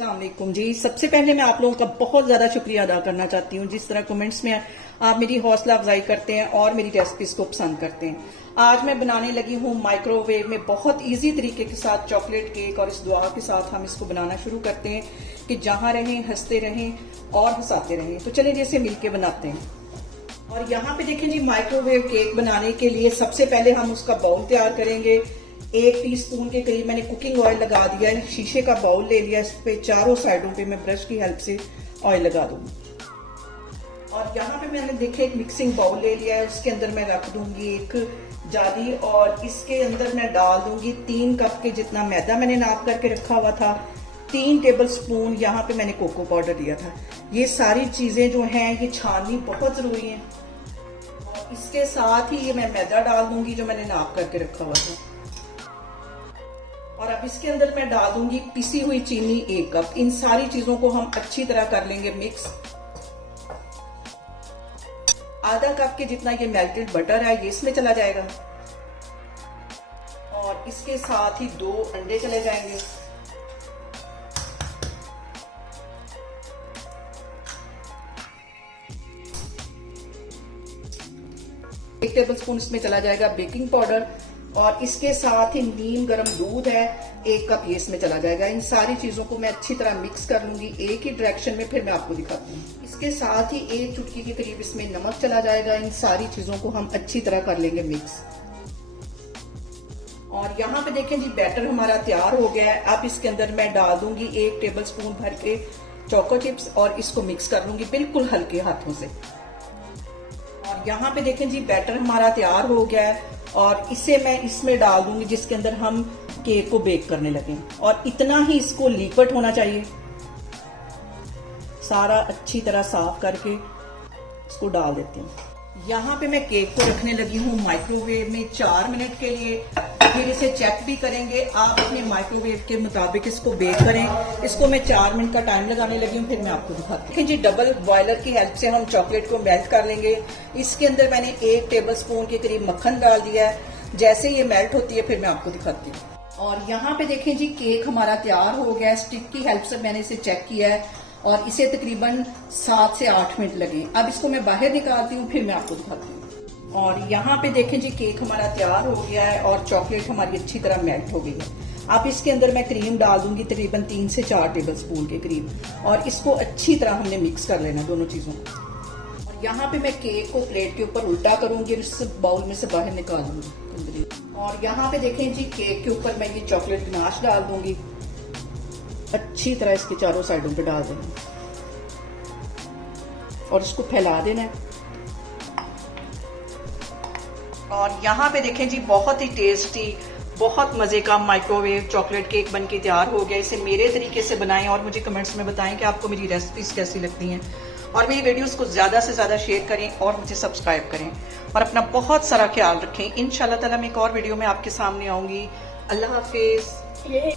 अस्सलाम वालेकुम जी। सबसे पहले मैं आप लोगों का बहुत ज़्यादा शुक्रिया अदा करना चाहती हूँ जिस तरह कमेंट्स में आप मेरी हौसला अफजाई करते हैं और मेरी रेसिपीज को पसंद करते हैं। आज मैं बनाने लगी हूँ माइक्रोवेव में बहुत इजी तरीके के साथ चॉकलेट केक, और इस दुआ के साथ हम इसको बनाना शुरू करते हैं कि जहाँ रहें हंसते रहें और हंसाते रहें। तो चलिए जैसे मिलके बनाते हैं। और यहाँ पे देखें जी, माइक्रोवेव केक बनाने के लिए सबसे पहले हम उसका बाउल तैयार करेंगे। 1 टीस्पून के करीब मैंने कुकिंग ऑयल लगा दिया है। शीशे का बाउल ले लिया, इस पे चारों साइडों पे मैं ब्रश की हेल्प से ऑयल लगा दूंगी। और यहाँ पे मैंने देखे एक मिक्सिंग बाउल ले लिया है, उसके अंदर मैं रख दूंगी एक जाली, और इसके अंदर मैं डाल दूंगी 3 कप के जितना मैदा मैंने नाप करके रखा हुआ था। 3 टेबल स्पून यहाँ पे मैंने कोको पाउडर दिया था। ये सारी चीजें जो हैं ये छाननी बहुत जरूरी है। और इसके साथ ही ये मैं मैदा डाल दूंगी जो मैंने नाप करके रखा हुआ था। और अब इसके अंदर मैं डाल दूंगी पिसी हुई चीनी 1 कप। इन सारी चीजों को हम अच्छी तरह कर लेंगे मिक्स। आधा कप के जितना ये मेल्टेड बटर है ये इसमें चला जाएगा, और इसके साथ ही 2 अंडे चले जाएंगे। एक टेबल स्पून इसमें चला जाएगा बेकिंग पाउडर, और इसके साथ ही नीम गर्म दूध है 1 कप, ये इसमें चला जाएगा। इन सारी चीजों को मैं अच्छी तरह मिक्स कर लूंगी एक ही डायरेक्शन में, फिर मैं आपको दिखाती हूँ। इसके साथ ही 1 चुटकी के करीब इसमें नमक चला जाएगा। इन सारी चीजों को हम अच्छी तरह कर लेंगे मिक्स। और यहाँ पे देखें जी, बैटर हमारा तैयार हो गया है। अब इसके अंदर मैं डाल दूंगी 1 टेबल स्पून भर के चोको चिप्स, और इसको मिक्स कर लूंगी बिल्कुल हल्के हाथों से। और यहाँ पे देखें जी, बैटर हमारा तैयार हो गया है, और इसे मैं इसमें डाल दूंगी जिसके अंदर हम केक को बेक करने लगे। और इतना ही इसको लिक्विड होना चाहिए। सारा अच्छी तरह साफ करके इसको डाल देती हूँ। यहाँ पे मैं केक को रखने लगी हूँ माइक्रोवेव में 4 मिनट के लिए। फिर इसे चेक भी करेंगे। आप अपने माइक्रोवेव के मुताबिक इसको बेक करें। इसको मैं 4 मिनट का टाइम लगाने लगी हूँ, फिर मैं आपको दिखाती हूँ जी। डबल बॉयलर की हेल्प से हम चॉकलेट को मेल्ट कर लेंगे। इसके अंदर मैंने 1 टेबल स्पून के करीब मक्खन डाल दिया है। जैसे ये मेल्ट होती है फिर मैं आपको दिखाती हूँ। और यहाँ पे देखें जी, केक हमारा तैयार हो गया है। स्टिक की हेल्प से मैंने इसे चेक किया है, और इसे तकरीबन 7 से 8 मिनट लगे। अब इसको मैं बाहर निकालती हूँ, फिर मैं आपको दिखाती हूँ। और यहाँ पे देखें जी, केक हमारा तैयार हो गया है और चॉकलेट हमारी अच्छी तरह मेल्ट हो गई है। अब इसके अंदर मैं क्रीम डाल दूंगी तकरीबन 3 से 4 टेबल स्पून के करीब, और इसको अच्छी तरह हमने मिक्स कर लेना दोनों चीजों को। और यहाँ पे मैं केक को प्लेट के ऊपर उल्टा करूंगी, इस बाउल में से बाहर निकाल दूंगी। और यहाँ पे देखें जी, केक के ऊपर मैं ये चॉकलेट गनाश डाल दूंगी। अच्छी तरह इसके चारों साइडों पे डाल देना, और इसको फैला देना है। और यहाँ पे देखें जी, बहुत ही टेस्टी, बहुत मजे का माइक्रोवेव चॉकलेट केक बनके तैयार हो गया। इसे मेरे तरीके से बनाएं और मुझे कमेंट्स में बताएं कि आपको मेरी रेसिपीज कैसी लगती हैं। और मेरी वीडियोस को ज्यादा से ज्यादा शेयर करें और मुझे सब्सक्राइब करें, और अपना बहुत सारा ख्याल रखें। इंशाल्लाह ताला मैं एक और वीडियो में आपके सामने आऊंगी। अल्लाह हाफिज।